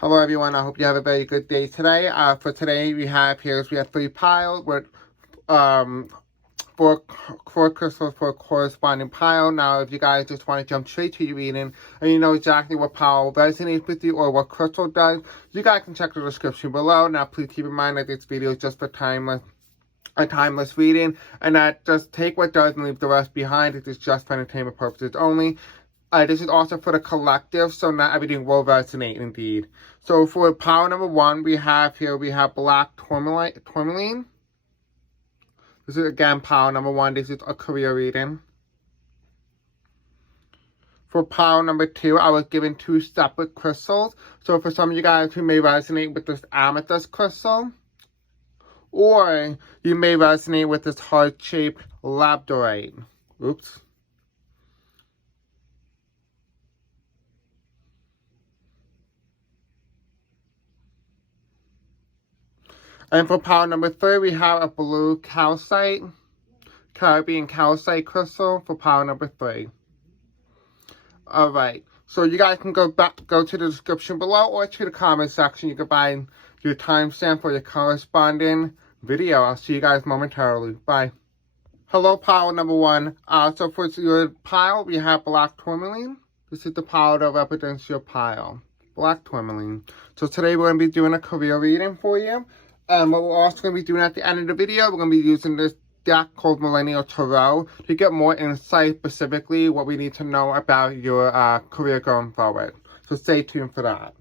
Hello everyone, I hope you have a very good day today. For today we have 3 piles with four crystals for a corresponding pile. Now if you guys just want to jump straight to your reading and you know exactly what pile resonates with you or what crystal does, you guys can check the description below. Now please keep in mind that this video is just for a timeless reading, and that just take what does and leave the rest behind. It is just for entertainment purposes only. This is also for the collective, so not everything will resonate indeed. So for pile number 1, we have Black Tourmaline. This is again pile number 1. This is a career reading. For pile number 2, I was given 2 separate crystals. So for some of you guys who may resonate with this Amethyst crystal, or you may resonate with this heart-shaped Labradorite. Oops. And for pile number 3, we have a blue Calcite, Caribbean Calcite crystal for pile number 3. Alright, so you guys can go to the description below or to the comment section. You can find your timestamp for your corresponding video. I'll see you guys momentarily. Bye. Hello, pile number 1. So for your pile, we have Black Tourmaline. This is the pile that represents your pile. Black Tourmaline. So today we're going to be doing a career reading for you. And what we're also going to be doing at the end of the video, we're going to be using this deck called Millennial Tarot to get more insight, specifically what we need to know about your career going forward. So stay tuned for that.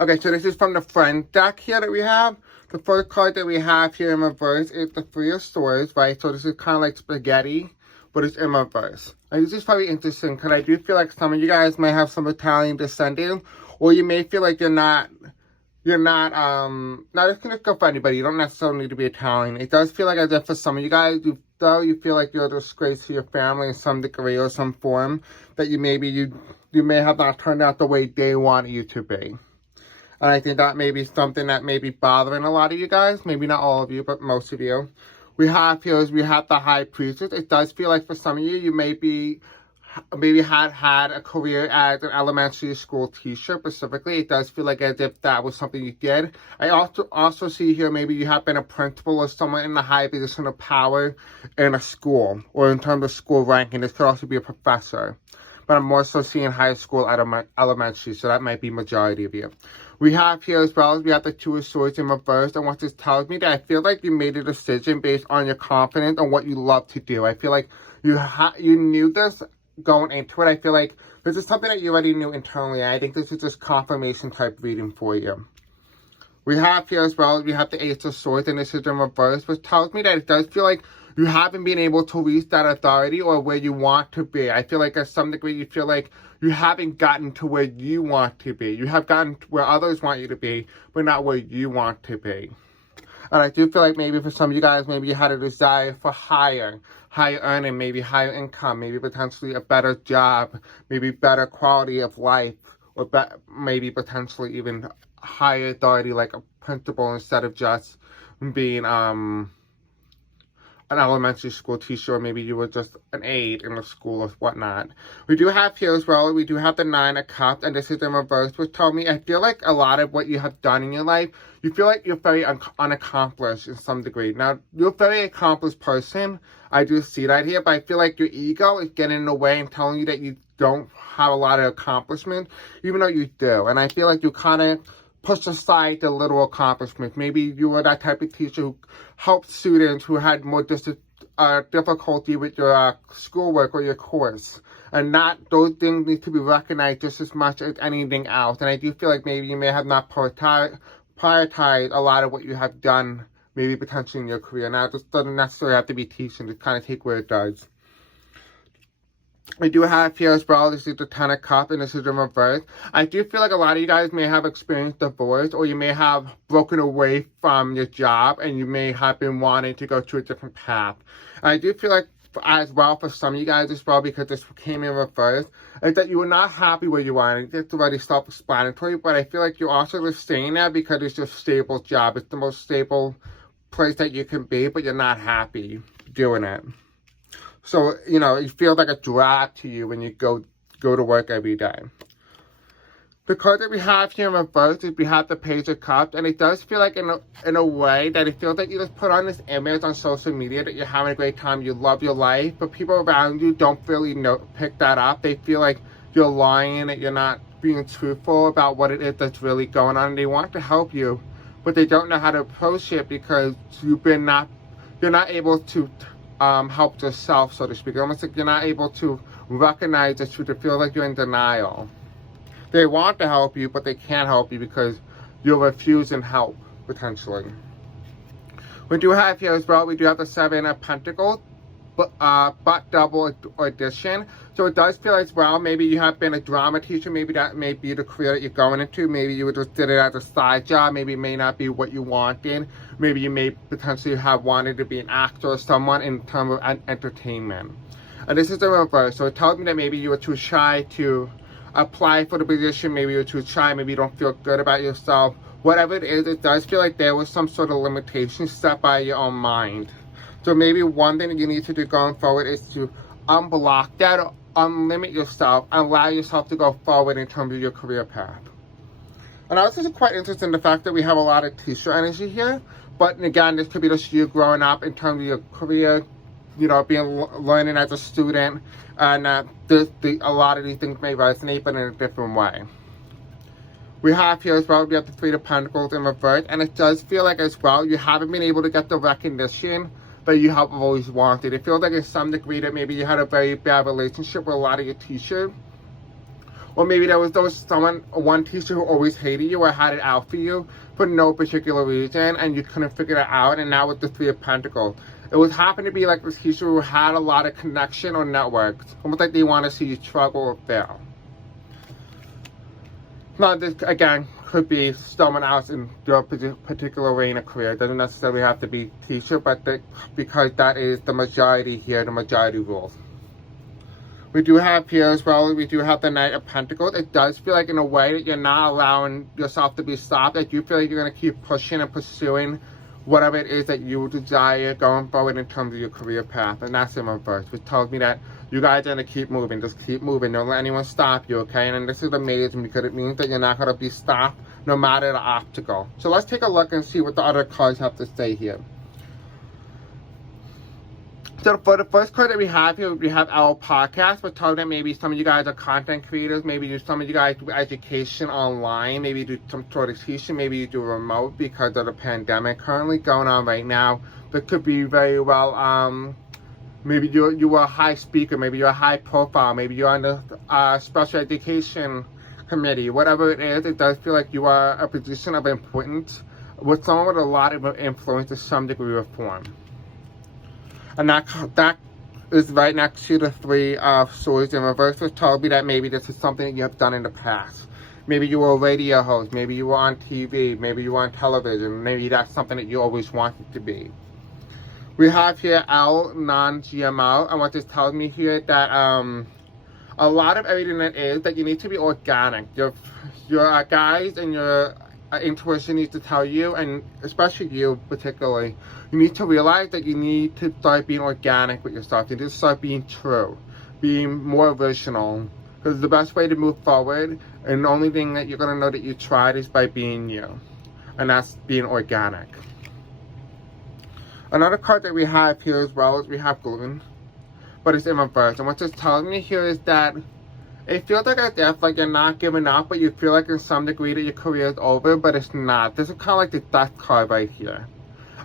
Okay, so this is from the friend deck here that we have. The first card that we have here in reverse is the 3 of Swords, right? So this is kind of like spaghetti, but it's in reverse. And this is very interesting because I do feel like some of you guys may have some Italian descendants, or you may feel like now this can go for anybody. You don't necessarily need to be Italian. It does feel like as if for some of you guys, though you feel like you're a disgrace to your family in some degree or some form, that you may have not turned out the way they want you to be. And I think that may be something that may be bothering a lot of you guys. Maybe not all of you, but most of you. We have the High Priestess. It does feel like for some of you, you maybe had a career as an elementary school teacher specifically. It does feel like as if that was something you did. I also see here maybe you have been a principal or someone in a high position of power in a school, or in terms of school ranking. This could also be a professor. But I'm more so seeing high school at elementary, so that might be majority of you. We have here as well, we have the 2 of Swords in reverse, and what this tells me that I feel like you made a decision based on your confidence and what you love to do. I feel like you knew this going into it. I feel like this is something that you already knew internally. I think this is just confirmation type reading for you. We have here as well, we have the Ace of Swords, and this is in reverse, which tells me that it does feel like you haven't been able to reach that authority or where you want to be. I feel like at some degree you feel like you haven't gotten to where you want to be. You have gotten to where others want you to be, but not where you want to be. And I do feel like maybe for some of you guys, maybe you had a desire for higher earning, maybe higher income, maybe potentially a better job, maybe better quality of life, or maybe potentially even higher authority like a principal instead of just being an elementary school teacher, or maybe you were just an aide in the school or whatnot. We do have here as well, we do have the 9 of Cups, and this is in reverse, which told me I feel like a lot of what you have done in your life, you feel like you're very unaccomplished in some degree. Now, you're a very accomplished person. I do see that here, but I feel like your ego is getting in the way and telling you that you don't have a lot of accomplishment, even though you do. And I feel like you kind of push aside the little accomplishments. Maybe you were that type of teacher who helped students who had more difficulty with your schoolwork or your course. And those things need to be recognized just as much as anything else. And I do feel like maybe you may have not prioritized a lot of what you have done, maybe potentially in your career. Now, it just doesn't necessarily have to be teaching. Just kind of take where it does. We do have here as well, this is the 10 of Cups, and this is in reverse. I do feel like a lot of you guys may have experienced divorce, or you may have broken away from your job, and you may have been wanting to go to a different path. I do feel like as well for some of you guys as well, because this came in reverse, is that you were not happy where you are. And it's already self-explanatory, but I feel like you're also just staying there because it's your stable job. It's the most stable place that you can be, but you're not happy doing it. So, you know, it feels like a drag to you when you go to work every day. The card that we have here in reverse is we have the Page of Cups, and it does feel like in a way that it feels like you just put on this image on social media that you're having a great time, you love your life, but people around you don't really pick that up. They feel like you're lying, that you're not being truthful about what it is that's really going on, and they want to help you, but they don't know how to approach it because you're not able to help yourself, so to speak. Almost like you're not able to recognize the truth. It feels like you're in denial. They want to help you, but they can't help you because you're refusing help, potentially. We do have here as well, we do have the Seven of Pentacles, but double edition. So it does feel as well, maybe you have been a drama teacher, maybe that may be the career that you're going into, maybe you just did it as a side job, maybe it may not be what you wanted, maybe you may potentially have wanted to be an actor or someone in terms of entertainment. And this is the reverse, so it tells me that maybe you were too shy to apply for the position, maybe you're too shy, maybe you don't feel good about yourself. Whatever it is, it does feel like there was some sort of limitation set by your own mind. So maybe one thing that you need to do going forward is to unblock that, or unlimit yourself, and allow yourself to go forward in terms of your career path. And I was just quite interested in the fact that we have a lot of teacher energy here, but again, this could be just you growing up in terms of your career, you know, learning as a student, and a lot of these things may resonate, but in a different way. We have here as well, we have the Three of Pentacles in reverse, and it does feel like as well, you haven't been able to get the recognition that you have always wanted. It feels like in some degree that maybe you had a very bad relationship with a lot of your teachers, or maybe there was one teacher who always hated you or had it out for you for no particular reason, and you couldn't figure it out. And now with the Three of Pentacles, it would happen to be like this teacher who had a lot of connection or networks, almost like they want to see you struggle or fail. Now, this again could be someone else in your particular arena career. It doesn't necessarily have to be teacher, but because that is the majority here, the majority rules. We do have here as well, we do have the Knight of Pentacles. It does feel like in a way that you're not allowing yourself to be stopped, that you feel like you're going to keep pushing and pursuing whatever it is that you desire going forward in terms of your career path. And that's in reverse, which tells me that you guys are going to keep moving. Just keep moving. Don't let anyone stop you, okay? And this is amazing because it means that you're not going to be stopped no matter the obstacle. So let's take a look and see what the other cards have to say here. So for the first card that we have here, we have our podcast. We're talking that maybe some of you guys are content creators. Maybe some of you guys do education online. Maybe you do some sort of teaching. Maybe you do remote because of the pandemic currently going on right now. That could be very well, maybe you are a high speaker. Maybe you're a high profile. Maybe you're on the special education committee. Whatever it is, it does feel like you are a position of importance with someone with a lot of influence to some degree or form. And that is right next to the Three of Swords in reverse, which tells me that maybe this is something that you have done in the past. Maybe you were a radio host, maybe you were on TV, maybe you were on television, maybe that's something that you always wanted to be. We have here L non-GMO, and what this tells me here that a lot of everything that you need to be organic. Your guys and your intuition needs to tell you, and especially you particularly, you need to realize that you need to start being organic with yourself. You need to start being true, being more original, because the best way to move forward, and the only thing that you're going to know that you tried, is by being you, and that's being organic. Another card that we have here as well is we have Gluten, but it's in reverse, and what this tells me here is that it feels like as if like you're not giving up, but you feel like in some degree that your career is over, but it's not. This is kind of like the Death card right here.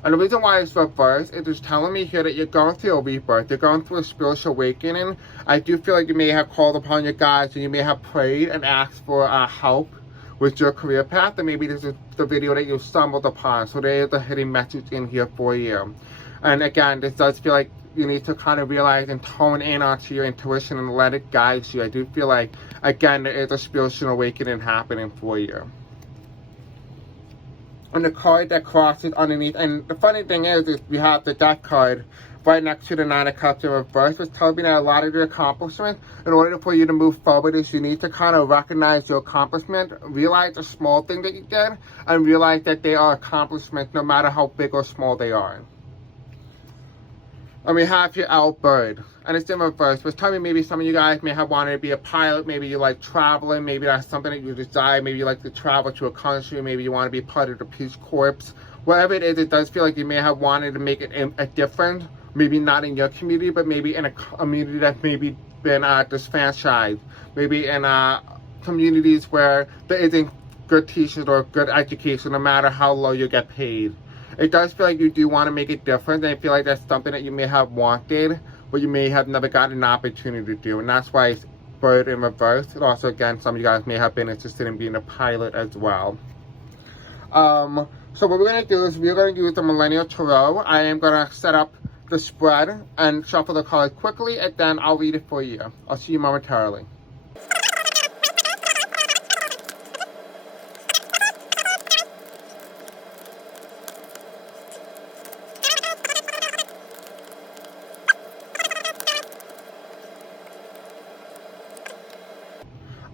And the reason why it's reversed is it's telling me here that you're going through a rebirth. You're going through a spiritual awakening. I do feel like you may have called upon your guides, and you may have prayed and asked for help with your career path. And maybe this is the video that you stumbled upon. So there is a hidden message in here for you. And again, this does feel like you need to kind of realize and tone in onto your intuition and let it guide you. I do feel like, again, there is a spiritual awakening happening for you. And the card that crosses underneath, and the funny thing is we have the Death card, right next to the 9 of Cups in reverse, which tells me that a lot of your accomplishments, in order for you to move forward, is you need to kind of recognize your accomplishment, realize the small thing that you did, and realize that they are accomplishments no matter how big or small they are. And we have your Bird, and it's in reverse, which tells me maybe some of you guys may have wanted to be a pilot, maybe you like traveling, maybe that's something that you desire, maybe you like to travel to a country, maybe you want to be part of the Peace Corps. Whatever it is, it does feel like you may have wanted to make it a difference, maybe not in your community, but maybe in a community that's maybe been disfranchised, maybe in communities where there isn't good teachers or good education, no matter how low you get paid. It does feel like you do want to make it different, and I feel like that's something that you may have wanted, but you may have never gotten an opportunity to do, and that's why it's Bird in reverse. And also, again, some of you guys may have been interested in being a pilot as well. So what we're going to do is we're going to use the Millennial Tarot. I am going to set up the spread and shuffle the cards quickly, and then I'll read it for you. I'll see you momentarily.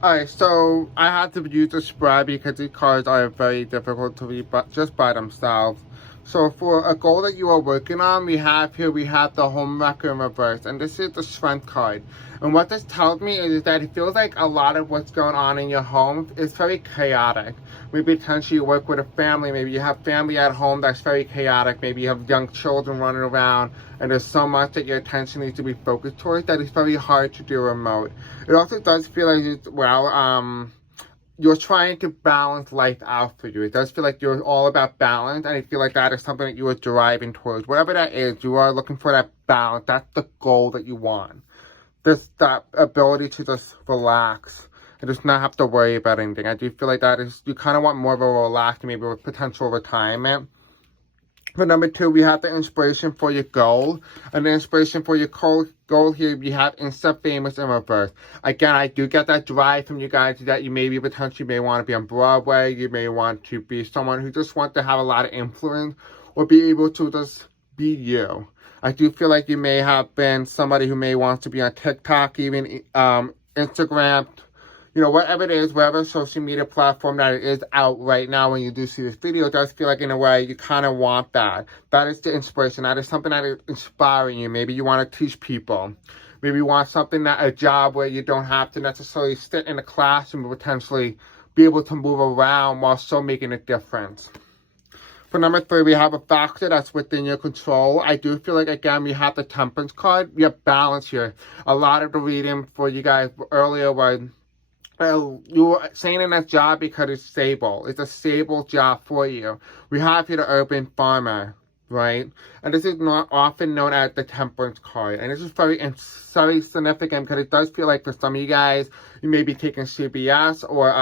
Alright, so I had to use the spread because these cards are very difficult to read just by themselves. So for a goal that you are working on, we have the Homewrecker in reverse, and this is the Strength card. And what this tells me is that it feels like a lot of what's going on in your home is very chaotic. Maybe potentially you work with a family, maybe you have family at home that's very chaotic, maybe you have young children running around, and there's so much that your attention needs to be focused towards that it's very hard to do remote. It also does feel like you're trying to balance life out for you. It does feel like you're all about balance, and I feel like that is something that you are driving towards. Whatever that is, you are looking for that balance. That's the goal that you want. That ability to just relax and just not have to worry about anything. I do feel like that is, you kind of want more of a relaxed, maybe with potential retirement. For number 2, we have the inspiration for your goal. And the inspiration for your goal here, we have Instant Famous in reverse. Again, I do get that drive from you guys that you maybe potentially may want to be on Broadway. You may want to be someone who just wants to have a lot of influence or be able to just be you. I do feel like you may have been somebody who may want to be on TikTok, even Instagram, you know, whatever it is, whatever social media platform that it is out right now when you do see this video, it does feel like in a way you kind of want that. That is the inspiration. That is something that is inspiring you. Maybe you want to teach people. Maybe you want a job where you don't have to necessarily sit in a classroom, but potentially be able to move around while still making a difference. For number 3, we have a factor that's within your control. I do feel like, again, we have the Temperance card. We have balance here. A lot of the reading for you guys earlier was you were saying in that job because it's stable. It's a stable job for you. We have here the Urban Farmer, right? And this is not often known as the Temperance card. And this is very significant because it does feel like for some of you guys, you may be taking CBS or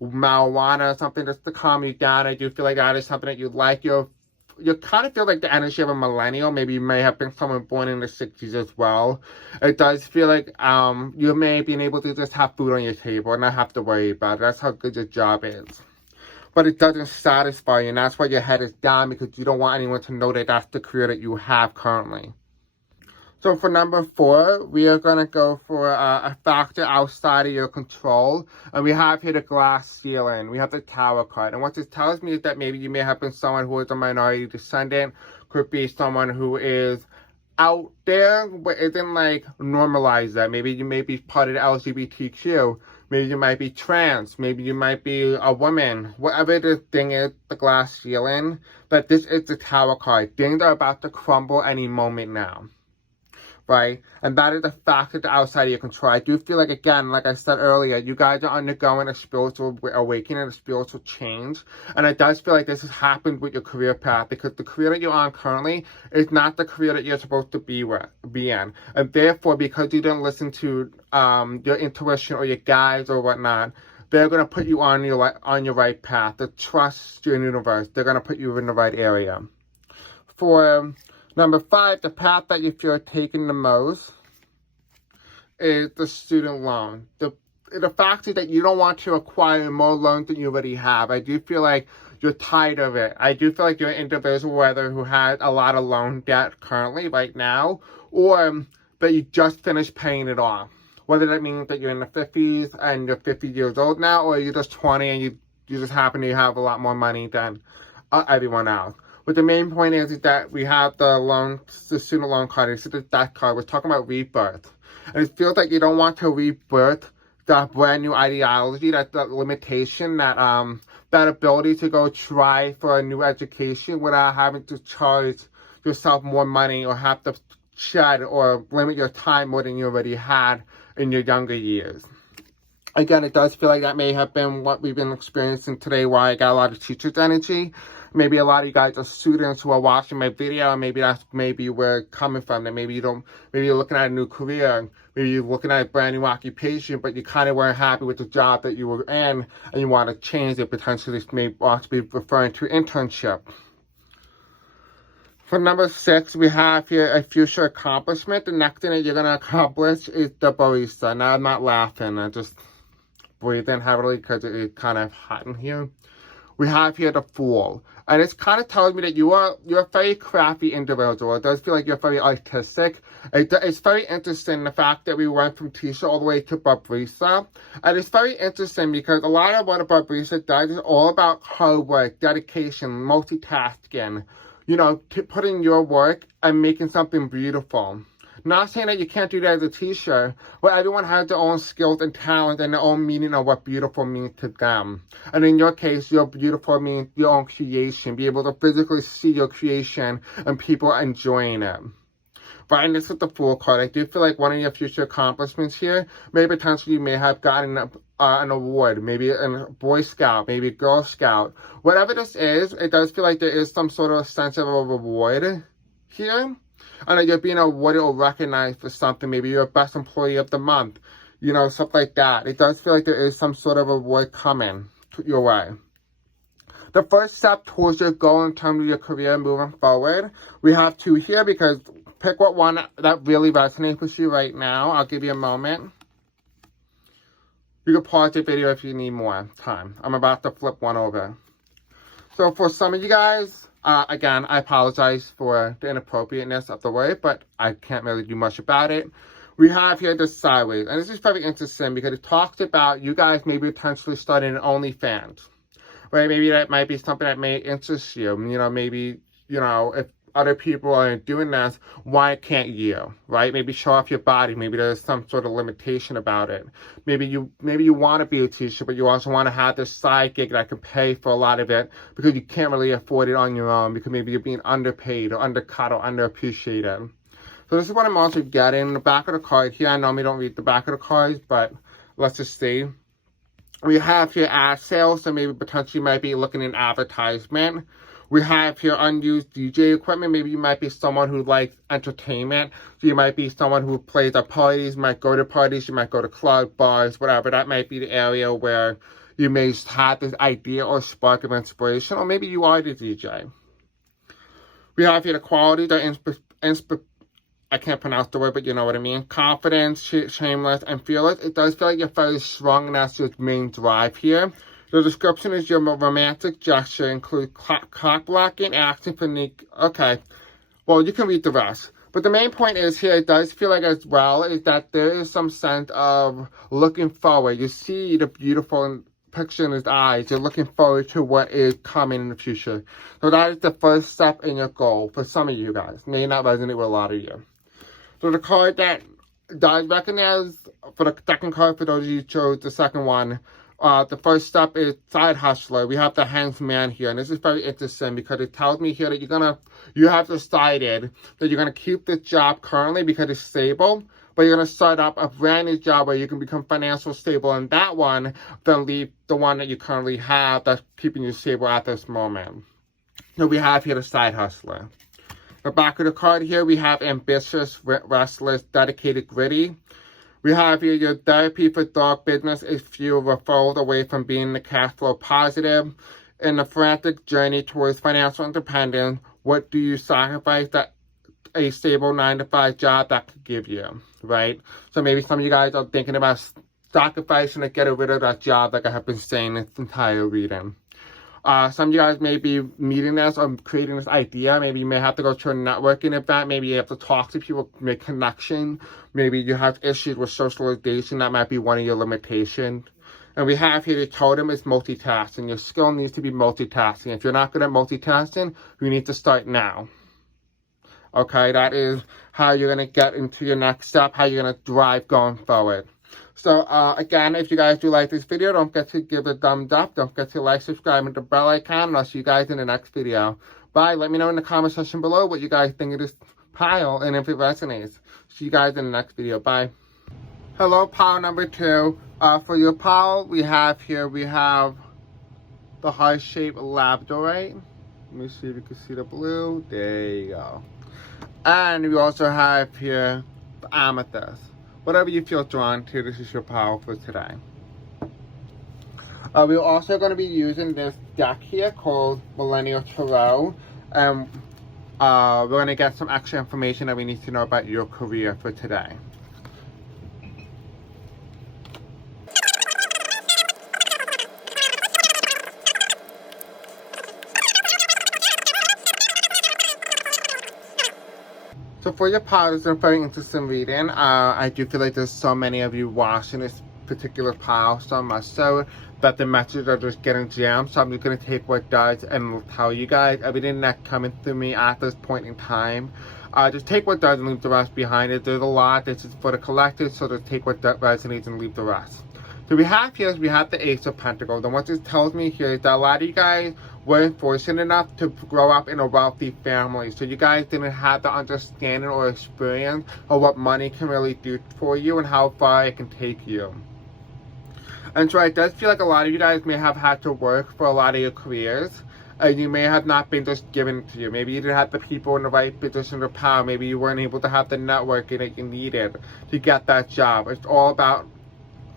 marijuana or something just to calm you down. I do feel like that is something that you like. You kind of feel like the energy of a millennial. Maybe you may have been someone born in the 60s as well. It does feel like you may have been able to just have food on your table and not have to worry about it. That's how good your job is. But it doesn't satisfy you, and that's why your head is down, because you don't want anyone to know that that's the career that you have currently. So for number 4, we are going to go for a factor outside of your control. And we have here the glass ceiling. We have the Tower card. And what this tells me is that maybe you may have been someone who is a minority descendant. Could be someone who is out there, but isn't like normalized that. Maybe you may be part of the LGBTQ. Maybe you might be trans. Maybe you might be a woman. Whatever the thing is, the glass ceiling. But this is the Tower card. Things are about to crumble any moment now. Right? And that is a factor outside of your control. I do feel like, again, like I said earlier, you guys are undergoing a spiritual awakening, a spiritual change. And it does feel like this has happened with your career path, because the career that you're on currently is not the career that you're supposed to be in. And therefore, because you didn't listen to your intuition or your guides or whatnot, they're going to put you on your right path. To trust your universe. They're going to put you in the right area. For number 5, the path that you feel taking the most is the student loan. The fact is that you don't want to acquire more loans than you already have. I do feel like you're tired of it. I do feel like you're an individual, whether who has a lot of loan debt currently right now, or that you just finished paying it off. Whether that means that you're in the 50s and you're 50 years old now, or you're just 20 and you just happen to have a lot more money than everyone else. But the main point is that we have the student loan card. This is the debt card. We're talking about rebirth. And it feels like you don't want to rebirth that brand new ideology, that limitation, that ability to go try for a new education without having to charge yourself more money or have to shed or limit your time more than you already had in your younger years. Again, it does feel like that may have been what we've been experiencing today, why I got a lot of teacher's energy. Maybe a lot of you guys are students who are watching my video, and maybe that's where we're coming from. That maybe you're looking at a new career, maybe you're looking at a brand new occupation, but you kind of weren't happy with the job that you were in, and you want to change it. Potentially, this may also be referring to internship. For number 6, we have here a future accomplishment. The next thing that you're going to accomplish is the barista. Now, I'm not laughing. I just breathe in heavily because it's kind of hot in here. We have here the Fool. And it's kind of telling me that you're a very crafty individual. It does feel like you're very artistic. It's very interesting, the fact that we went from teacher all the way to barista. And it's very interesting because a lot of what a barista does is all about hard work, dedication, multitasking. You know, putting your work and making something beautiful. Not saying that you can't do that as a teacher, but everyone has their own skills and talents and their own meaning of what beautiful means to them. And in your case, your beautiful means your own creation. Be able to physically see your creation and people enjoying it. But and this is the Fool card. I do feel like one of your future accomplishments here, maybe potentially you may have gotten an award, maybe a Boy Scout, maybe a Girl Scout. Whatever this is, it does feel like there is some sort of sense of a reward here. And that you're being awarded or recognized for something. Maybe you're best employee of the month. You know, stuff like that. It does feel like there is some sort of award coming your way. The first step towards your goal in terms of your career moving forward, we have 2 here because pick what one that really resonates with you right now. I'll give you a moment. You can pause the video if you need more time. I'm about to flip one over. So for some of you guys, again, I apologize for the inappropriateness of the word, but I can't really do much about it. We have here the Sideways, and this is very interesting because it talks about you guys maybe potentially starting an OnlyFans, right? Maybe that might be something that may interest you. You know, maybe, you know, if other people are doing this, why can't you, right? Maybe show off your body. Maybe there's some sort of limitation about it. Maybe you want to be a teacher, but you also want to have this side gig that can pay for a lot of it because you can't really afford it on your own because maybe you're being underpaid or undercut or underappreciated. So this is what I'm also getting. The back of the card here, I normally don't read the back of the cards, but let's just see. We have here ad sales, so maybe potentially might be looking at advertisement. We have here unused DJ equipment. Maybe you might be someone who likes entertainment. So you might be someone who plays at parties, might go to parties, you might go to clubs, bars, whatever. That might be the area where you may have this idea or spark of inspiration, or maybe you are the DJ. We have here the qualities that I can't pronounce the word, but you know what I mean. Confidence, shameless, and fearless. It does feel like you're very strong, and that's your main drive here. The description is your romantic gesture includes cock blocking, action for okay, well, you can read the rest. But the main point is here, it does feel like as well, is that there is some sense of looking forward. You see the beautiful picture in his eyes. You're looking forward to what is coming in the future. So that is the first step in your goal for some of you guys. May not resonate with a lot of you. So the card that does recognize, for the second card, for those of you who chose the second one, the first step is side hustler. We have the Hanged Man here, and this is very interesting because it tells me here that you have decided that you're gonna keep this job currently because it's stable, but you're gonna start up a brand new job where you can become financially stable in that one, then leave the one that you currently have that's keeping you stable at this moment. So we have here the side hustler. The back of the card here, we have ambitious, restless, dedicated, gritty. We have here your therapy for dog business is few referrals away from being the cash flow positive. In the frantic journey towards financial independence, what do you sacrifice that a stable 9-to-5 job that could give you, right? So maybe some of you guys are thinking about sacrificing to get rid of that job like I have been saying this entire reading. Some of you guys may be meeting this or creating this idea. Maybe you may have to go to a networking event. Maybe you have to talk to people, make connection. Maybe you have issues with socialization. That might be one of your limitations. And we have here the totem is multitasking. Your skill needs to be multitasking. If you're not good at multitasking, you need to start now. Okay, that is how you're going to get into your next step, how you're going to drive going forward. So, again, if you guys do like this video, don't forget to give it a thumbs up. Don't forget to like, subscribe, and the bell icon. And I'll see you guys in the next video. Bye. Let me know in the comment section below what you guys think of this pile and if it resonates. See you guys in the next video. Bye. Hello, pile number 2. For your pile, we have the heart-shaped Labradorite. Let me see if you can see the blue. There you go. And we also have here the Amethyst. Whatever you feel drawn to, this is your pile for today. We're also going to be using this deck here called Millennial Tarot. And we're going to get some extra information that we need to know about your career for today. So for your pile, it's a very interesting reading. I do feel like there's so many of you watching this particular pile, so much so that the messages are just getting jammed. So I'm just going to take what does and tell you guys everything that's coming through me at this point in time. Just take what does and leave the rest behind it. There's a lot. This is for the collective, so just take what resonates and leave the rest. So we have here is we have the Ace of Pentacles. And what this tells me here is that a lot of you guys weren't fortunate enough to grow up in a wealthy family. So you guys didn't have the understanding or experience of what money can really do for you and how far it can take you. And so it does feel like a lot of you guys may have had to work for a lot of your careers. And you may have not been just given to you. Maybe you didn't have the people in the right position of power. Maybe you weren't able to have the networking that you needed to get that job. It's all about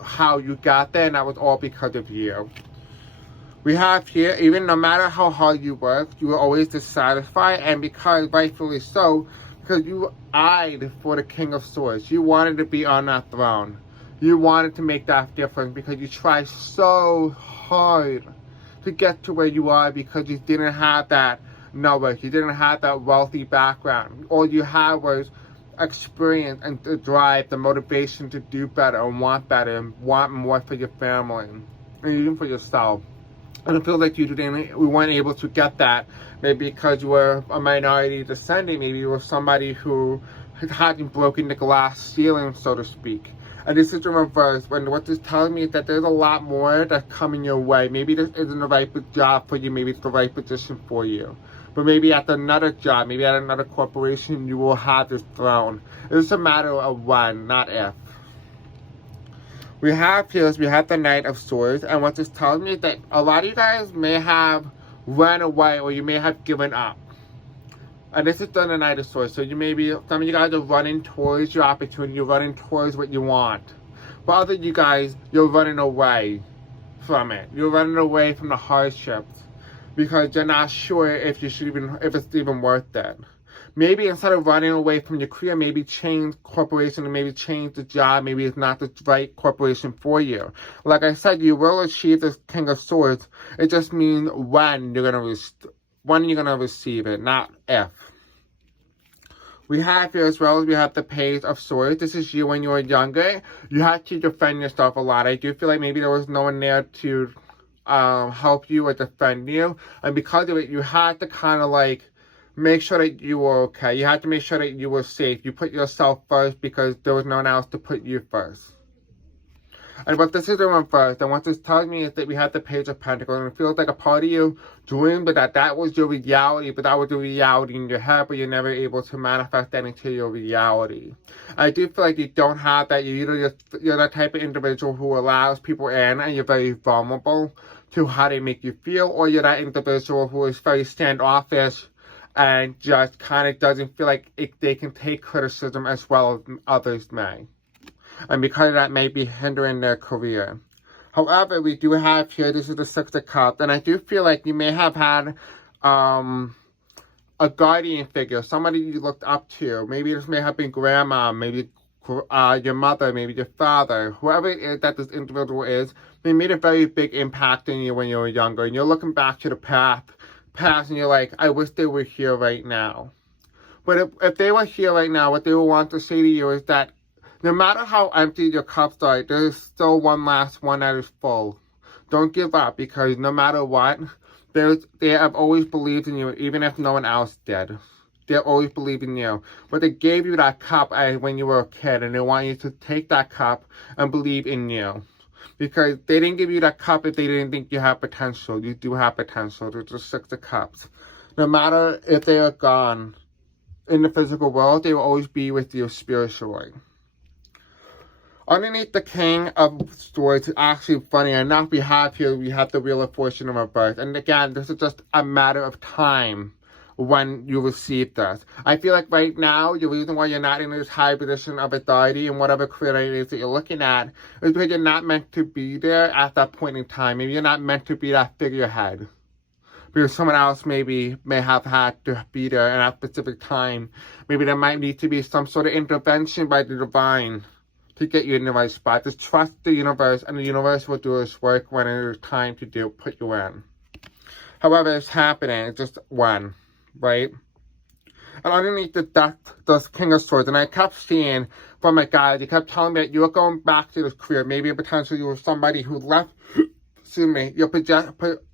how you got there, and that was all because of you. We have here, even no matter how hard you worked, you were always dissatisfied, and because, rightfully so, because you eyed for the King of Swords. You wanted to be on that throne. You wanted to make that difference because you tried so hard to get to where you are because you didn't have that network. You didn't have that wealthy background. All you had was experience and the drive, the motivation to do better and want more for your family and even for yourself. And it feels like we weren't able to get that, maybe because you were a minority descendant, maybe you were somebody who hadn't broken the glass ceiling, so to speak. And this is in reverse, when what this tells me is that there's a lot more that's coming your way. Maybe this isn't the right job for you, maybe it's the right position for you. But maybe at another job, maybe at another corporation, you will have this throne. It's a matter of when, not if. We have here, we have the Knight of Swords. And what this tells me is that a lot of you guys may have run away or you may have given up. And this is the Knight of Swords. So you may be, some of you guys are running towards your opportunity. You're running towards what you want. But other you guys, you're running away from it. You're running away from the hardships. Because you're not sure if it's even worth it. Maybe instead of running away from your career, maybe change corporation and maybe change the job. Maybe it's not the right corporation for you. Like I said, you will achieve this King of Swords. It just means when you're gonna receive it, not if. We have here as well as we have the Page of Swords. This is you when you were younger. You had to defend yourself a lot. I do feel like maybe there was no one there to help you or defend you, and because of it you had to kind of like make sure that you were okay. You had to make sure that you were safe. You put yourself first because there was no one else to put you first. And what this is in reverse, and what this tells me is that we have the Page of Pentacles, and it feels like a part of you dreamed that was your reality, but that was the reality in your head, but you're never able to manifest that into your reality. I do feel like you don't have that. You're the type of individual who allows people in, and you're very vulnerable to how they make you feel, or you're that individual who is very standoffish and just kind of doesn't feel like they can take criticism as well as others may. And because of that may be hindering their career. However, we do have here, this is the Six of Cups, and I do feel like you may have had a guardian figure, somebody you looked up to. Maybe this may have been grandma, maybe your mother, maybe your father, whoever it is that this individual is, they made a very big impact on you when you were younger. And you're looking back to the past and you're like, I wish they were here right now. But if they were here right now, what they would want to say to you is that no matter how empty your cups are, there's still one last one that is full. Don't give up, because no matter what, they have always believed in you, even if no one else did. They always believe in you. But they gave you that cup when you were a kid, and they want you to take that cup and believe in you. Because they didn't give you that cup if they didn't think you have potential. You do have potential. There's just 6 of cups. No matter if they are gone in the physical world, they will always be with you spiritually. Underneath the King of Swords, it's actually funny enough, we have the Wheel of Fortune of birth. And again, this is just a matter of time when you receive this. I feel like right now, the reason why you're not in this high position of authority in whatever career it is that you're looking at is because you're not meant to be there at that point in time. Maybe you're not meant to be that figurehead, because someone else may have had to be there at a specific time. Maybe there might need to be some sort of intervention by the divine to get you in the right spot. Just trust the universe, and the universe will do its work when it is time to put you in. However, it's happening. It's just when. Right? And underneath the King of Swords, and I kept seeing from my guides, he kept telling me that you were going back to this career. Maybe potentially you were somebody who left, your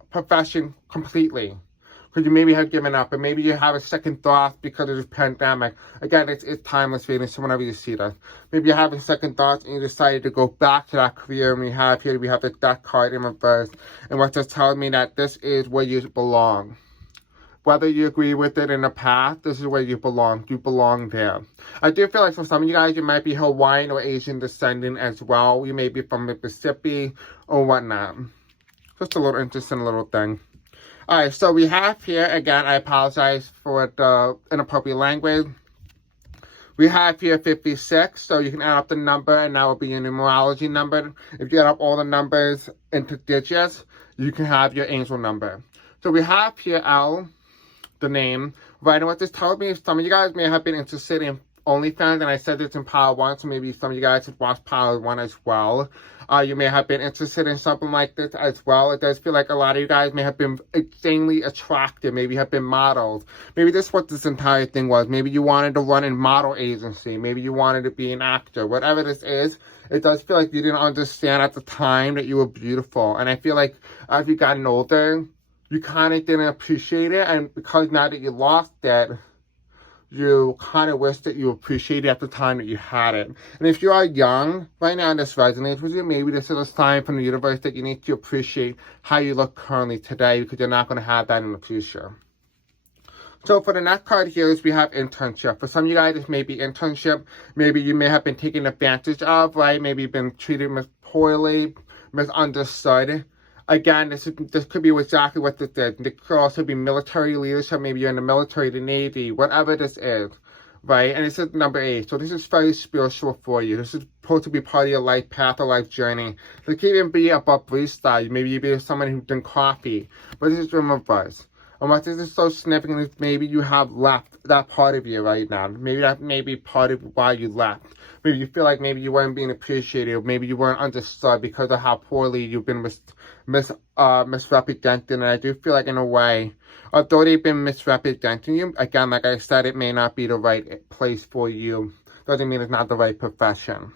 profession completely, because you maybe have given up, and maybe you have a second thought because of this pandemic. Again, it's timeless reading, so whenever you see this, maybe you're having second thoughts and you decided to go back to that career. And we have the Death card in reverse, and what's just telling me that this is where you belong. Whether you agree with it in the past, this is where you belong. You belong there. I do feel like for some of you guys, you might be Hawaiian or Asian descendant as well. You may be from Mississippi or whatnot. Just a little interesting little thing. Alright, so we have here, again, I apologize for the inappropriate language. We have here 56, so you can add up the number, and that will be your numerology number. If you add up all the numbers into digits, you can have your angel number. So we have here L, the name, right? And what this tells me is some of you guys may have been interested in OnlyFans, and I said this in Power 1, so maybe some of you guys have watched Power 1 as well. You may have been interested in something like this as well. It does feel like a lot of you guys may have been insanely attractive, maybe have been models. Maybe this is what this entire thing was. Maybe you wanted to run a model agency. Maybe you wanted to be an actor. Whatever this is, it does feel like you didn't understand at the time that you were beautiful. And I feel like as you've gotten older, you kind of didn't appreciate it, and because now that you lost it, you kind of wish that you appreciated it at the time that you had it. And if you are young, right now this resonates with you, maybe this is a sign from the universe that you need to appreciate how you look currently today, because you're not going to have that in the future. So for the next card here is we have internship. For some of you guys, this may be internship. Maybe you may have been taken advantage of, right? Maybe you've been treated poorly, misunderstood. Again, this could be exactly what this is. It could also be military leadership. Maybe you're in the military, the Navy, whatever this is, right? And this is number 8. So this is very spiritual for you. This is supposed to be part of your life path or life journey. It could even be about freestyle. Maybe you be someone who drinks coffee. But this is in reverse. And what this is so significant is maybe you have left that part of you right now. Maybe that may be part of why you left. Maybe you feel like maybe you weren't being appreciated. Maybe you weren't understood because of how poorly you've been misrepresented. And I do feel like in a way, although they've been misrepresenting you, again, like I said, it may not be the right place for you. Doesn't mean it's not the right profession.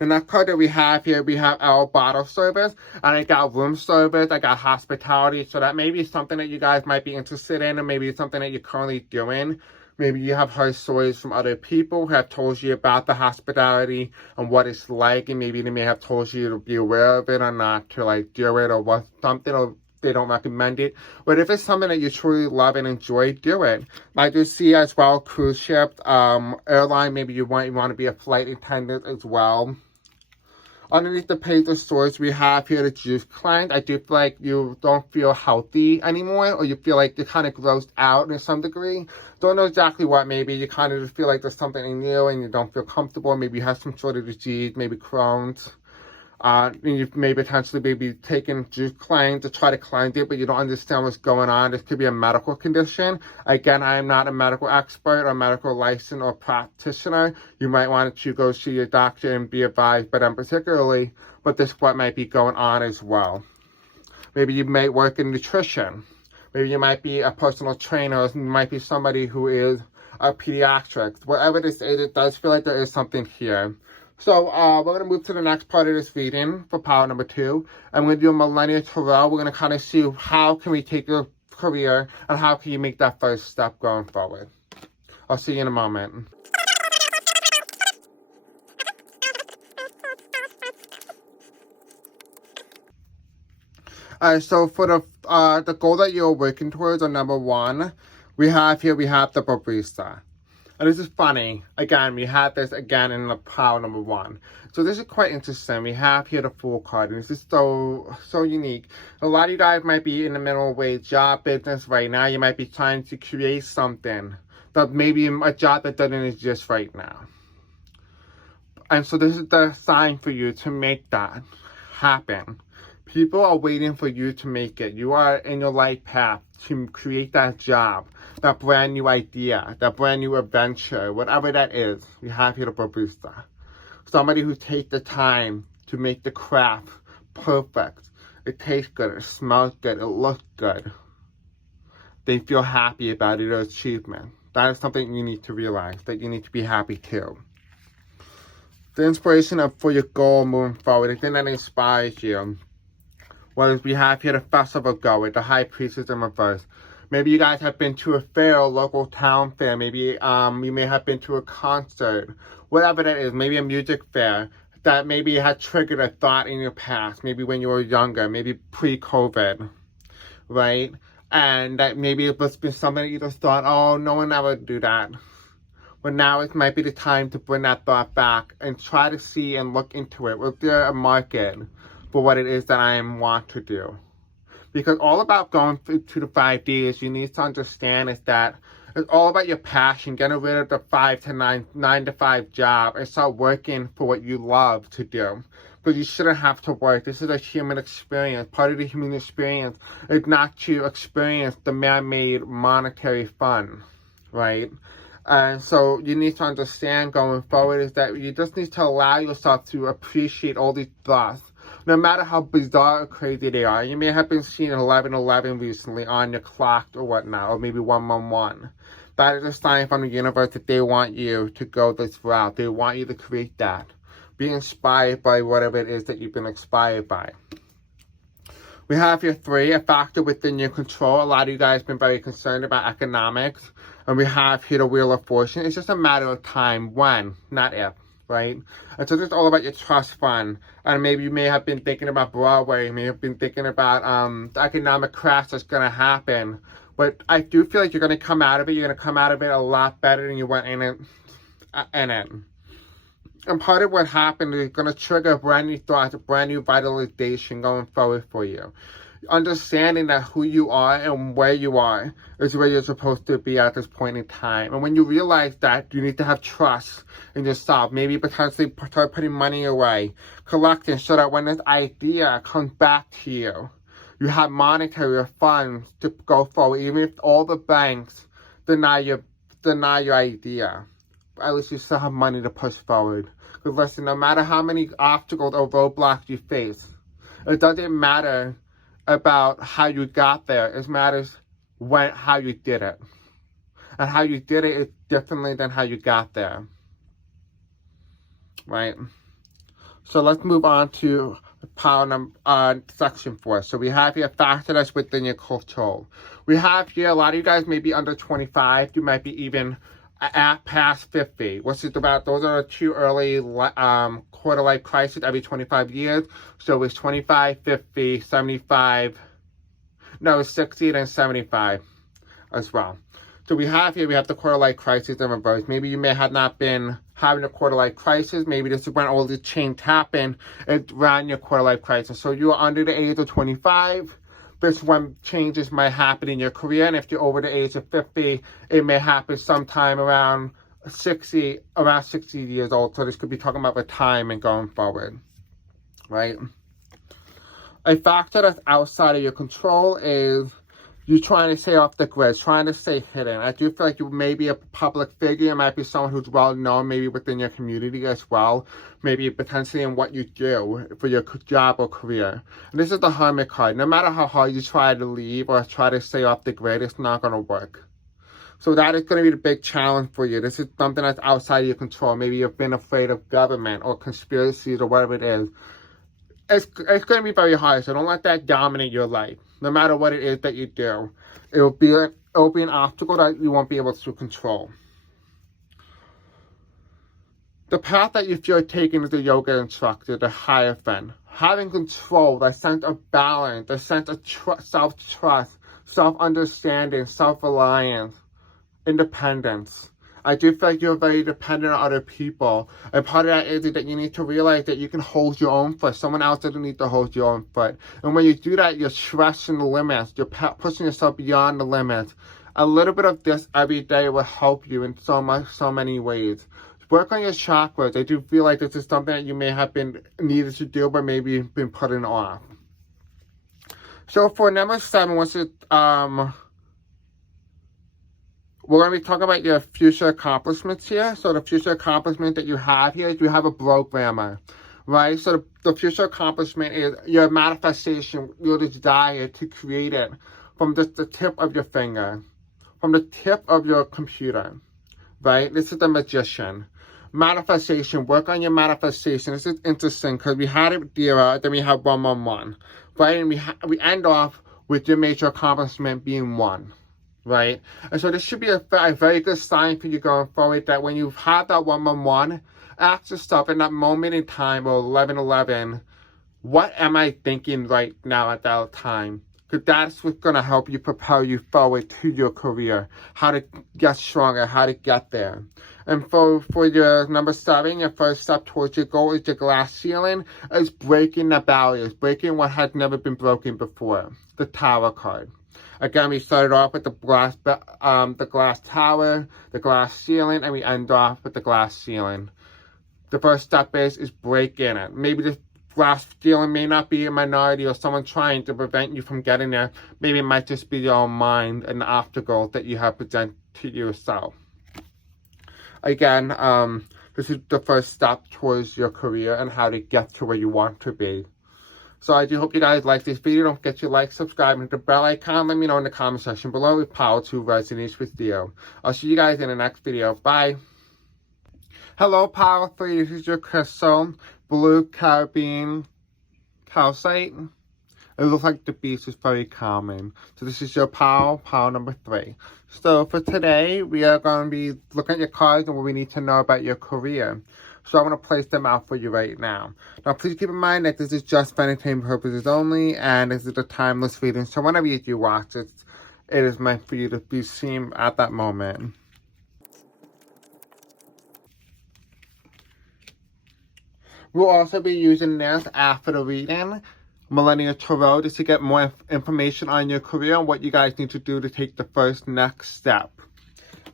The next card that we have here, we have our bottle service, and I got room service, I got hospitality, so that may be something that you guys might be interested in, or maybe it's something that you're currently doing. Maybe you have heard stories from other people who have told you about the hospitality and what it's like, and maybe they may have told you to be aware of it or not to like do it or what something, or they don't recommend it. But if it's something that you truly love and enjoy, do it. I do see as well cruise ship, airline, maybe you want to be a flight attendant as well. Underneath the Page of Swords, we have here the juice cleanse. I do feel like you don't feel healthy anymore, or you feel like you're kind of grossed out in some degree. Don't know exactly what. Maybe you kind of just feel like there's something in you and you don't feel comfortable. Maybe you have some sort of disease, maybe Crohn's. You may potentially be taking to try to cleanse it, but you don't understand what's going on. This could be a medical condition. Again, I am not a medical expert or medical licensed or practitioner. You might want to go see your doctor and be advised by them particularly, but this is what might be going on as well. Maybe you may work in nutrition. Maybe you might be a personal trainer. You might be somebody who is a pediatric. Whatever this is, it does feel like there is something here. So we're going to move to the next part of this reading for power number 2. I'm going to do a millennial tarot. We're going to kind of see how can we take your career and how can you make that first step going forward. I'll see you in a moment. Alright, so for the goal that you're working towards on number 1, we have the barista. And this is funny. Again, we have this again in the power number 1. So this is quite interesting. We have here the Fool card, and this is so unique. A lot of you guys might be in the middle of a job business right now. You might be trying to create something that maybe a job that doesn't exist right now. And so this is the sign for you to make that happen. People are waiting for you to make it. You are in your life path to create that job, that brand new idea, that brand new adventure, whatever that is. We have here the barista. Somebody who takes the time to make the craft perfect. It tastes good, it smells good, it looks good. They feel happy about it, their achievement. That is something you need to realize, that you need to be happy too. The inspiration for your goal moving forward, the thing that inspires you. Whereas we have here the festival goer, the high priestess in reverse. Maybe you guys have been to a fair, a local town fair. Maybe you may have been to a concert. Whatever that is, maybe a music fair that maybe had triggered a thought in your past. Maybe when you were younger, maybe pre-COVID, right? And that maybe it must be something that you just thought, oh, no one ever do that. But now it might be the time to bring that thought back and try to see and look into it. Was there a market for what it is that I want to do? Because all about going through to the 5Ds, you need to understand is that it's all about your passion, getting rid of the 9 to 5 job and start working for what you love to do. Because you shouldn't have to work. This is a human experience. Part of the human experience is not to experience the man-made monetary fun, right? And so you need to understand going forward is that you just need to allow yourself to appreciate all these thoughts. No matter how bizarre or crazy they are. You may have been seeing 1111 recently on your clock or whatnot, or maybe 111. That is a sign from the universe that they want you to go this route. They want you to create that. Be inspired by whatever it is that you've been inspired by. We have here 3, a factor within your control. A lot of you guys have been very concerned about economics. And we have here the Wheel of Fortune. It's just a matter of time, when, not if. Right? And so it's all about your trust fund. And maybe you may have been thinking about Broadway. You may have been thinking about the economic crash that's going to happen. But I do feel like you're going to come out of it. You're going to come out of it a lot better than you went in it. And part of what happened is going to trigger brand new thoughts, a brand new vitalization going forward for you. Understanding that who you are and where you are is where you're supposed to be at this point in time. And when you realize that, you need to have trust in yourself. Maybe potentially start putting money away, collecting, so that when this idea comes back to you, you have monetary funds to go forward. Even if all the banks deny your idea, at least you still have money to push forward. Because listen, no matter how many obstacles or roadblocks you face, it doesn't matter about how you got there. It matters how you did it. And how you did it is differently than how you got there. Right? So let's move on to power number section 4. So we have here a factor that's within your control. We have here a lot of you guys may be under 25. You might be even at past 50, which is about, those are 2 early quarter life crises every 25 years. So it's 25, 50, 75, no, 60, and 75 as well. So we have the quarter life crisis in reverse. Maybe you may have not been having a quarter life crisis. Maybe this is when all the change happened around your quarter life crisis. So you are under the age of 25. This is when changes might happen in your career. And if you're over the age of 50, it may happen sometime around 60 years old. So this could be talking about retirement going forward. right? A factor that's outside of your control is you trying to stay off the grid, trying to stay hidden. I do feel like you may be a public figure. You might be someone who's well known, maybe within your community as well. Maybe potentially in what you do for your job or career. And this is the Hermit card. No matter how hard you try to leave or try to stay off the grid, it's not going to work. So that is going to be the big challenge for you. This is something that's outside of your control. Maybe you've been afraid of government or conspiracies or whatever it is. It's going to be very hard, so don't let that dominate your life. No matter what it is that you do, it'll be an obstacle that you won't be able to control. The path that you feel taking as a yoga instructor, the Hierophant, having control, that sense of balance, the sense of self-trust, self-understanding, self-reliance, independence. I do feel like you're very dependent on other people. And part of that is that you need to realize that you can hold your own foot. Someone else doesn't need to hold your own foot. And when you do that, you're stretching the limits. You're pushing yourself beyond the limits. A little bit of this every day will help you in so many ways. Work on your chakras. I do feel like this is something that you may have been needed to do, but maybe you've been putting off. So for number 7, what's it, we're going to be talking about your future accomplishments here. So the future accomplishment that you have here is you have a programmer, right? So the future accomplishment is your manifestation, your desire to create it from just the tip of your finger, from the tip of your computer, right? This is the Magician. Manifestation, work on your manifestation. This is interesting because we had it with Dira, then we have 111, right? And we end off with your major accomplishment being 1. Right? And so this should be a very good sign for you going forward that when you've had that 111, ask yourself in that moment in time, or 1111, what am I thinking right now at that time? Because that's what's going to help you propel you forward to your career, how to get stronger, how to get there. And for your number 7, your first step towards your goal is your glass ceiling, is breaking the barriers, breaking what has never been broken before, the Tower card. Again, we started off with the glass tower, the glass ceiling, and we end off with the glass ceiling. The first step is breaking it. Maybe the glass ceiling may not be a minority or someone trying to prevent you from getting there. Maybe it might just be your own mind and the obstacles that you have presented to yourself. Again, this is the first step towards your career and how to get to where you want to be. So I do hope you guys like this video. Don't forget to like, subscribe, and hit the bell icon. Let me know in the comment section below if Power 2 resonates with you. I'll see you guys in the next video. Bye. Hello, Power 3. This is your crystal, blue Caribbean Calcite. It looks like the beast is very common. So this is your power number 3. So for today, we are going to be looking at your cards and what we need to know about your career. So I'm going to place them out for you right now. Now, please keep in mind that this is just for entertainment purposes only, and this is a timeless reading. So whenever you do watch it, it is meant for you to be seen at that moment. We'll also be using this after the reading, Millennial Tarot, just to get more information on your career and what you guys need to do to take the next step.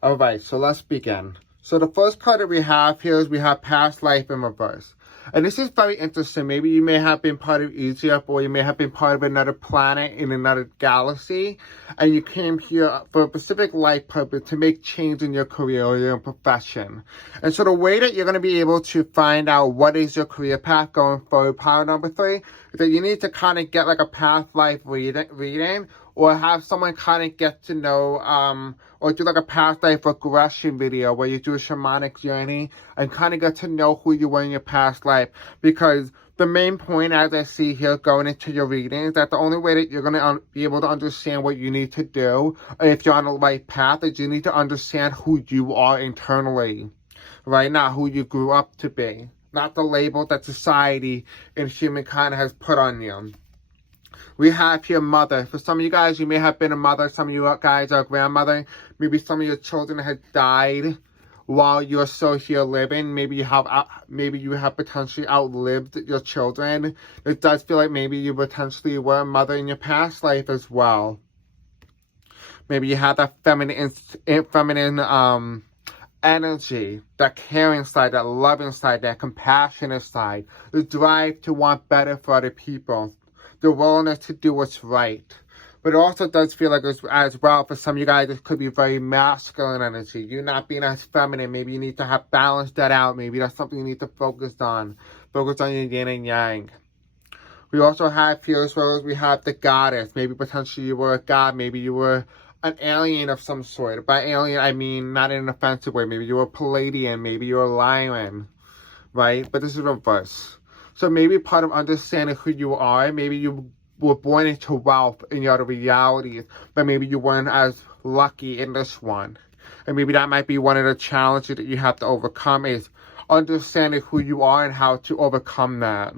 Alright, so let's begin. So the first card that we have here is we have Past Life in Reverse. And this is very interesting. Maybe you may have been part of Egypt, or you may have been part of another planet in another galaxy, and you came here for a specific life purpose to make change in your career or your profession. And so the way that you're going to be able to find out what is your career path going forward, power number 3, is that you need to kind of get like a past life reading, or have someone kind of get to know, or do like a past life regression video where you do a shamanic journey and kind of get to know who you were in your past life. Because the main point, as I see here going into your reading, is that the only way that you're going to be able to understand what you need to do, if you're on the right path, is you need to understand who you are internally, right? Not who you grew up to be. Not the label that society and humankind has put on you. We have here mother. For some of you guys, you may have been a mother. Some of you guys are a grandmother. Maybe some of your children have died while you're still here living. Maybe you have potentially outlived your children. It does feel like maybe you potentially were a mother in your past life as well. Maybe you have that feminine energy, that caring side, that loving side, that compassionate side, the drive to want better for other people, the willingness to do what's right. But it also does feel like as well, for some of you guys, it could be very masculine energy. You're not being as feminine. Maybe you need to have balanced that out. Maybe that's something you need to focus on. Focus on your yin and yang. We also have here as well as we have the goddess. Maybe potentially you were a god. Maybe you were an alien of some sort. By alien, I mean not in an offensive way. Maybe you were a Palladian. Maybe you were a lion. Right? But this is reverse. So maybe part of understanding who you are, maybe you were born into wealth in your other realities, but maybe you weren't as lucky in this one. And maybe that might be one of the challenges that you have to overcome, is understanding who you are and how to overcome that.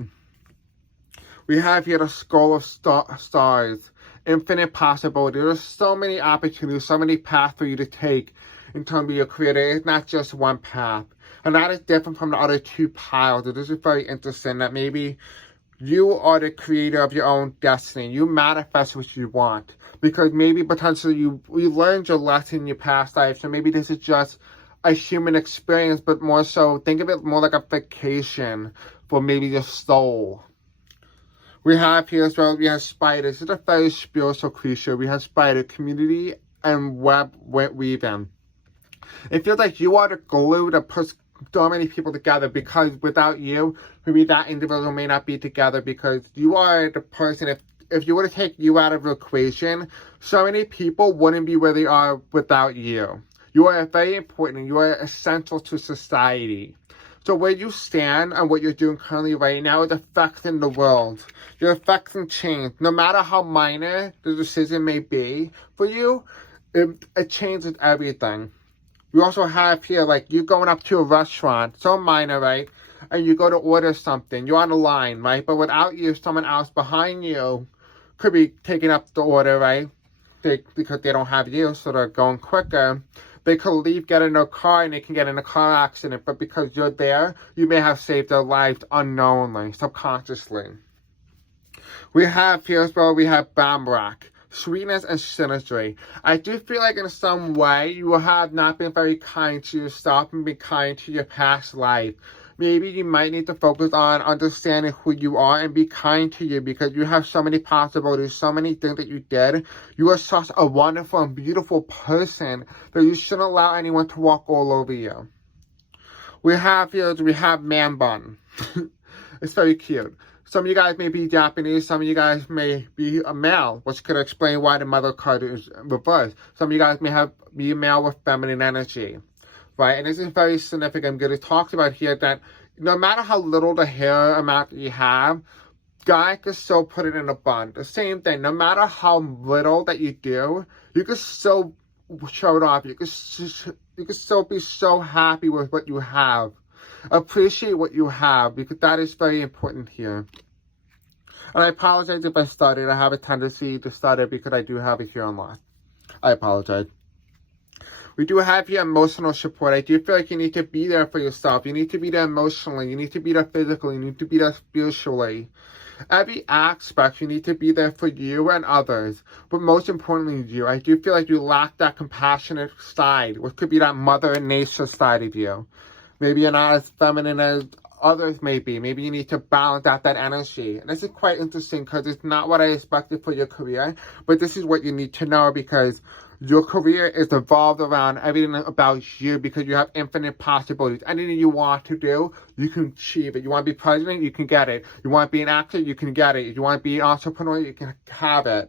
We have here the skull of stars, infinite possibilities. There's so many opportunities, so many paths for you to take in terms of your career. There is not just one path. And that is different from the other two piles. This is very interesting that maybe you are the creator of your own destiny. You manifest what you want. Because maybe potentially you learned your lesson in your past life. So maybe this is just a human experience, but more so, think of it more like a vacation for maybe your soul. We have here as well, we have spiders. This is a very spiritual creature. We have spider community and web weaving. It feels like you are the glue that puts so many people together, because without you, maybe that individual may not be together, because you are the person. If you were to take you out of the equation, so many people wouldn't be where they are without you. You are very important. You are essential to society. So where you stand and what you're doing currently right now is affecting the world. You're affecting change. No matter how minor the decision may be for you, it changes everything. We also have here, like, you going up to a restaurant, so minor, right? And you go to order something. You're on the line, right? But without you, someone else behind you could be taking up the order, right? Because they don't have you, so they're going quicker. They could leave, get in their car, and they can get in a car accident. But because you're there, you may have saved their lives unknowingly, subconsciously. We have here as well, we have Bamrak. Sweetness and synergy. I do feel like in some way you have not been very kind to yourself and be kind to your past life. Maybe you might need to focus on understanding who you are and be kind to you, because you have so many possibilities, so many things that you did. You are such a wonderful and beautiful person that you shouldn't allow anyone to walk all over you. We have here, we have man bun. It's very cute. Some of you guys may be Japanese, some of you guys may be a male, which could explain why the mother card is reversed. Some of you guys may be a male with feminine energy, right? And this is very significant because it talks about here that no matter how little the hair amount that you have, guy can still put it in a bun. The same thing, no matter how little that you do, you can still show it off. You can still be so happy with what you have. Appreciate what you have, because that is very important here. And I apologize if I stuttered. I have a tendency to stutter because I do have it here on lock. I apologize. We do have here emotional support. I do feel like you need to be there for yourself. You need to be there emotionally. You need to be there physically. You need to be there spiritually. Every aspect, you need to be there for you and others. But most importantly, you. I do feel like you lack that compassionate side, which could be that mother nature side of you. Maybe you're not as feminine as others may be. Maybe you need to balance out that energy. And this is quite interesting because it's not what I expected for your career. But this is what you need to know, because your career is evolved around everything about you, because you have infinite possibilities. Anything you want to do, you can achieve it. You want to be president, you can get it. You want to be an actor, you can get it. If you want to be an entrepreneur, you can have it.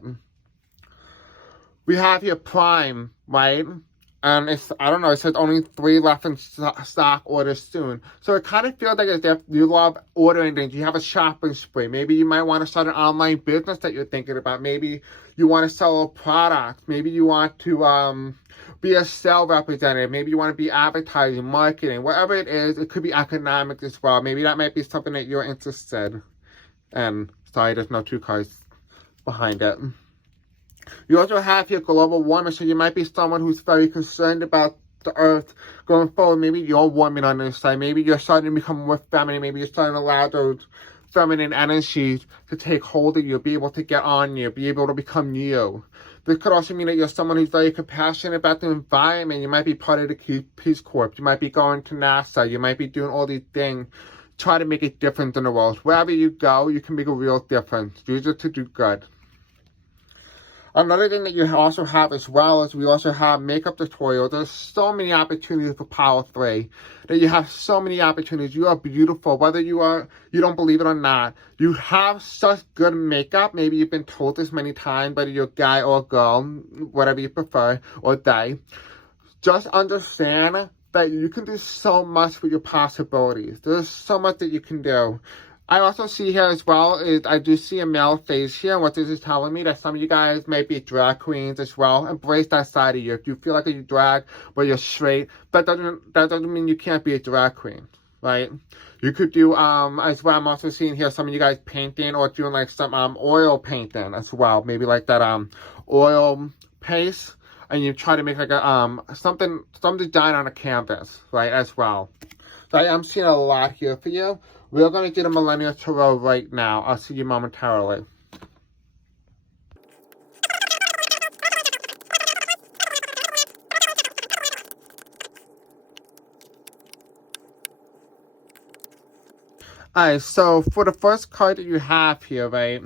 We have here Prime, right? And it's, I don't know, it says only 3 left in stock, orders soon. So it kind of feels like as if you love ordering things. You have a shopping spree. Maybe you might want to start an online business that you're thinking about. Maybe you want to sell a product. Maybe you want to be a sales representative. Maybe you want to be advertising, marketing. Whatever it is, it could be economic as well. Maybe that might be something that you're interested in. Sorry, there's no 2 cards behind it. You also have here global warming, so you might be someone who's very concerned about the earth going forward. Maybe you're warming on this side. Maybe you're starting to become more feminine. Maybe you're starting to allow those feminine energies to take hold of you, be able to get on you, be able to become you. This could also mean that you're someone who's very compassionate about the environment. You might be part of the Peace Corps. You might be going to NASA. You might be doing all these things. Try to make a difference in the world. Wherever you go, you can make a real difference. Use it to do good. Another thing that you also have as well is we also have makeup tutorials. There's so many opportunities for Power 3. That you have so many opportunities. You are beautiful. Whether you don't believe it or not. You have such good makeup. Maybe you've been told this many times, whether you're a guy or a girl, whatever you prefer, or they. Just understand that you can do so much with your possibilities. There's so much that you can do. I also see here as well is I do see a male face here. And what this is telling me that some of you guys may be drag queens as well. Embrace that side of you. If you feel like you drag but you're straight, that doesn't mean you can't be a drag queen, right? You could do as well. I'm also seeing here some of you guys painting or doing like some oil painting as well. Maybe like that oil paste, and you try to make like a some design on a canvas, right, as well. So I am seeing a lot here for you. We're going to do the Millennial Tarot right now. I'll see you momentarily. Alright, so for the first card that you have here, right,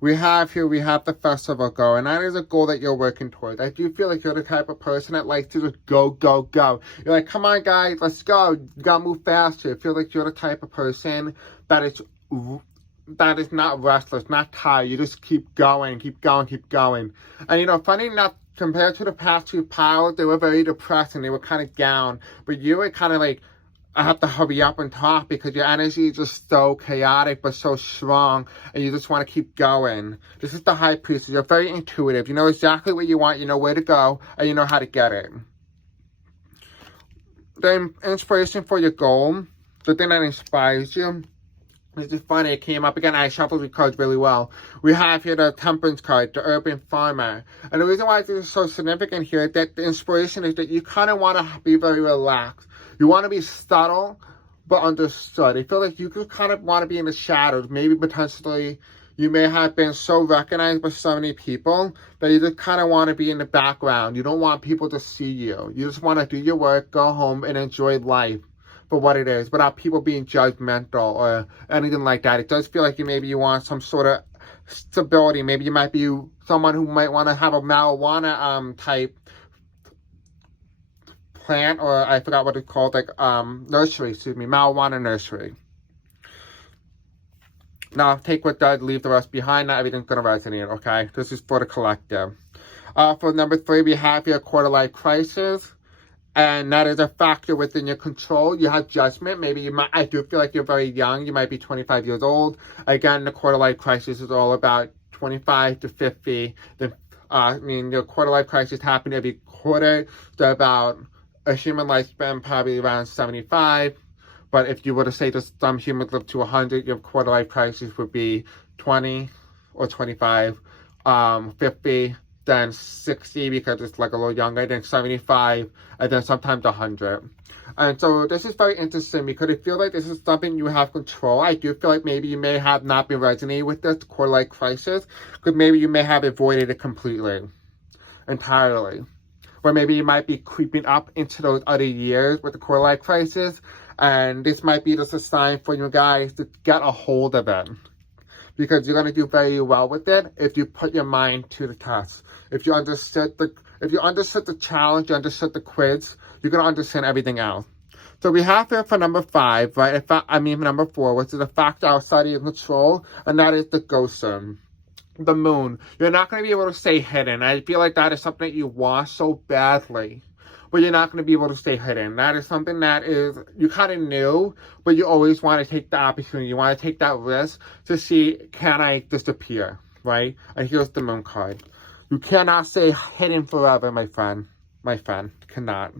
we have the Festival goal, and that is a goal that you're working towards. I do feel like you're the type of person that likes to just go, go, go. You're like, come on guys, let's go. You gotta move faster. I feel like you're the type of person that is not restless, not tired. You just keep going, keep going, keep going. And you know, funny enough, compared to the past two piles, they were very depressing. They were kind of down. But you were kind of like, I have to hurry up and talk because your energy is just so chaotic but so strong, and you just want to keep going. This is the High Priestess. You're very intuitive. You know exactly what you want, you know where to go, and you know how to get it. The inspiration for your goal, the thing that inspires you, this is funny, it came up again. I shuffled the cards really well. We have here the Temperance card, the Urban Farmer. And the reason why this is so significant here is that the inspiration is that you kind of want to be very relaxed. You want to be subtle, but understood. I feel like you could kind of want to be in the shadows. Maybe potentially you may have been so recognized by so many people that you just kind of want to be in the background. You don't want people to see you. You just want to do your work, go home, and enjoy life for what it is, without people being judgmental or anything like that. It does feel like maybe you want some sort of stability. Maybe you might be someone who might want to have a marijuana type plant, or I forgot what it's called, like nursery, marijuana nursery. Now take what does, leave the rest behind. Not everything's gonna resonate, okay? This is for the collective. For number 3, we have your quarter life crisis, and that is a factor within your control. You have judgment. Maybe I do feel like you're very young. You might be 25 years old. Again, the quarter life crisis is all about 25 to 50. Your quarter life crisis happens every quarter. So about a human lifespan probably around 75, but if you were to say that some humans live to 100, your quarter life crisis would be 20 or 25, 50, then 60 because it's like a little younger, then 75, and then sometimes 100. And so this is very interesting because I feel like this is something you have control. I do feel like maybe you may have not been resonating with this quarter life crisis because maybe you may have avoided it completely, entirely. Or maybe you might be creeping up into those other years with the quarter life crisis. And this might be just a sign for you guys to get a hold of it. Because you're going to do very well with it if you put your mind to the test. If you understood the challenge, you understood the quiz, you're going to understand everything else. So we have here for number 5, right? Number 4, which is a factor outside of your control. And that is the ghosting. The moon. You're not going to be able to stay hidden. I feel like that is something that you want so badly, but you're not going to be able to stay hidden. That is something that is, you kind of knew, but you always want to take the opportunity. You want to take that risk to see, can I disappear, right? And here's the moon card. You cannot stay hidden forever, my friend. My friend, cannot.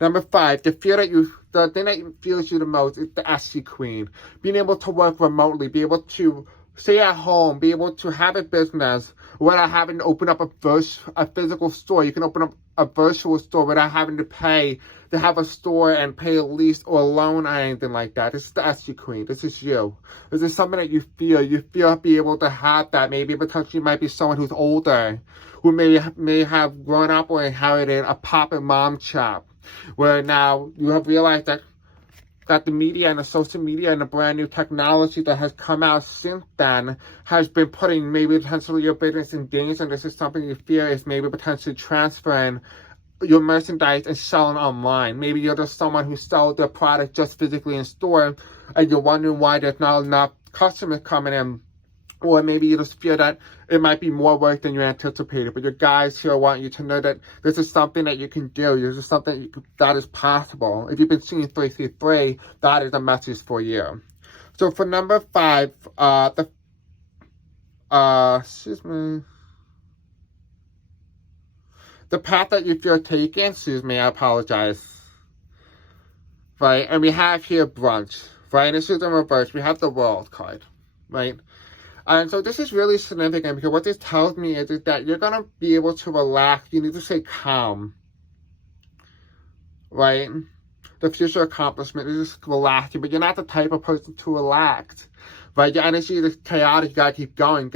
Number 5, the thing that feels you the most is the SC Queen. Being able to work remotely, be able to stay at home, be able to have a business without having to open up a physical store. You can open up a virtual store without having to pay to have a store and pay a lease or a loan or anything like that. This is the SU Queen. This is you. This is something that you feel be able to have that. Maybe potentially might be someone who's older, who may have grown up or inherited a pop and mom shop, where now you have realized that the media and the social media and the brand new technology that has come out since then has been putting maybe potentially your business in danger. And this is something you fear is maybe potentially transferring your merchandise and selling online. Maybe you're just someone who sells their product just physically in store and you're wondering why there's not enough customers coming in. Or maybe you just feel that it might be more work than you anticipated. But your guys here want you to know that this is something that you can do. This is something that is possible. If you've been seeing 333, that is a message for you. So for number 5, the path that you feel taken, I apologize. Right, and we have here brunch. Right, and this is in reverse. We have the World card. Right. And so this is really significant because what this tells me is that you're going to be able to relax. You need to stay calm, right? The future accomplishment is just relaxing, but you're not the type of person to relax, right? Your energy is chaotic. You got to keep going,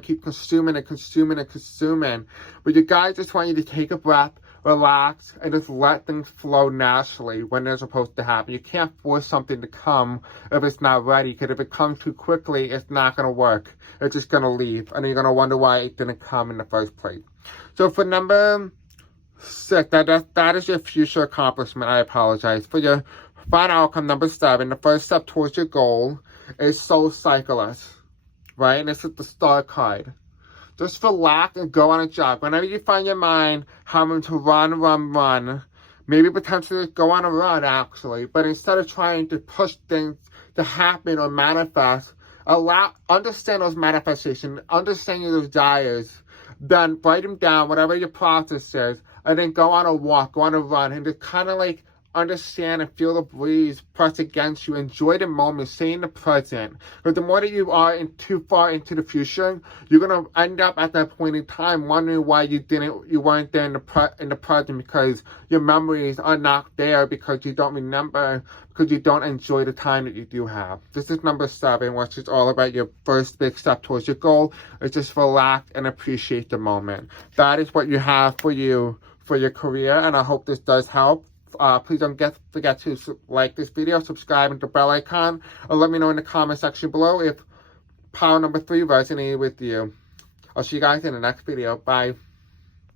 keep consuming and consuming and consuming. But you guys just want you to take a breath, relax, and just let things flow naturally when they're supposed to happen. You can't force something to come if it's not ready, because if it comes too quickly, it's not going to work. It's just going to leave, and you're going to wonder why it didn't come in the first place. So for number 6, that is your future accomplishment. I apologize. For your final outcome, number 7, the first step towards your goal is Soul Cyclist, right? And this is the Star card. Just relax and go on a jog. Whenever you find your mind having to run, maybe potentially go on a run, actually. But instead of trying to push things to happen or manifest, understand those manifestations, understand your desires, then write them down, whatever your process is, and then go on a walk, go on a run, and just kind of like understand and feel the breeze press against you. Enjoy the moment, stay in the present. But the more that you are too far into the future, you're gonna end up at that point in time wondering why you weren't there in the present, because your memories are not there, because you don't remember, because you don't enjoy the time that you do have. This is number 7, which is all about your first big step towards your goal. It's just relax and appreciate the moment. That is what you have for you for your career, and I hope this does help. Please don't forget to like this video, subscribe, and the bell icon, and let me know in the comment section below if power number 3 resonated with you. I'll see you guys in the next video. Bye.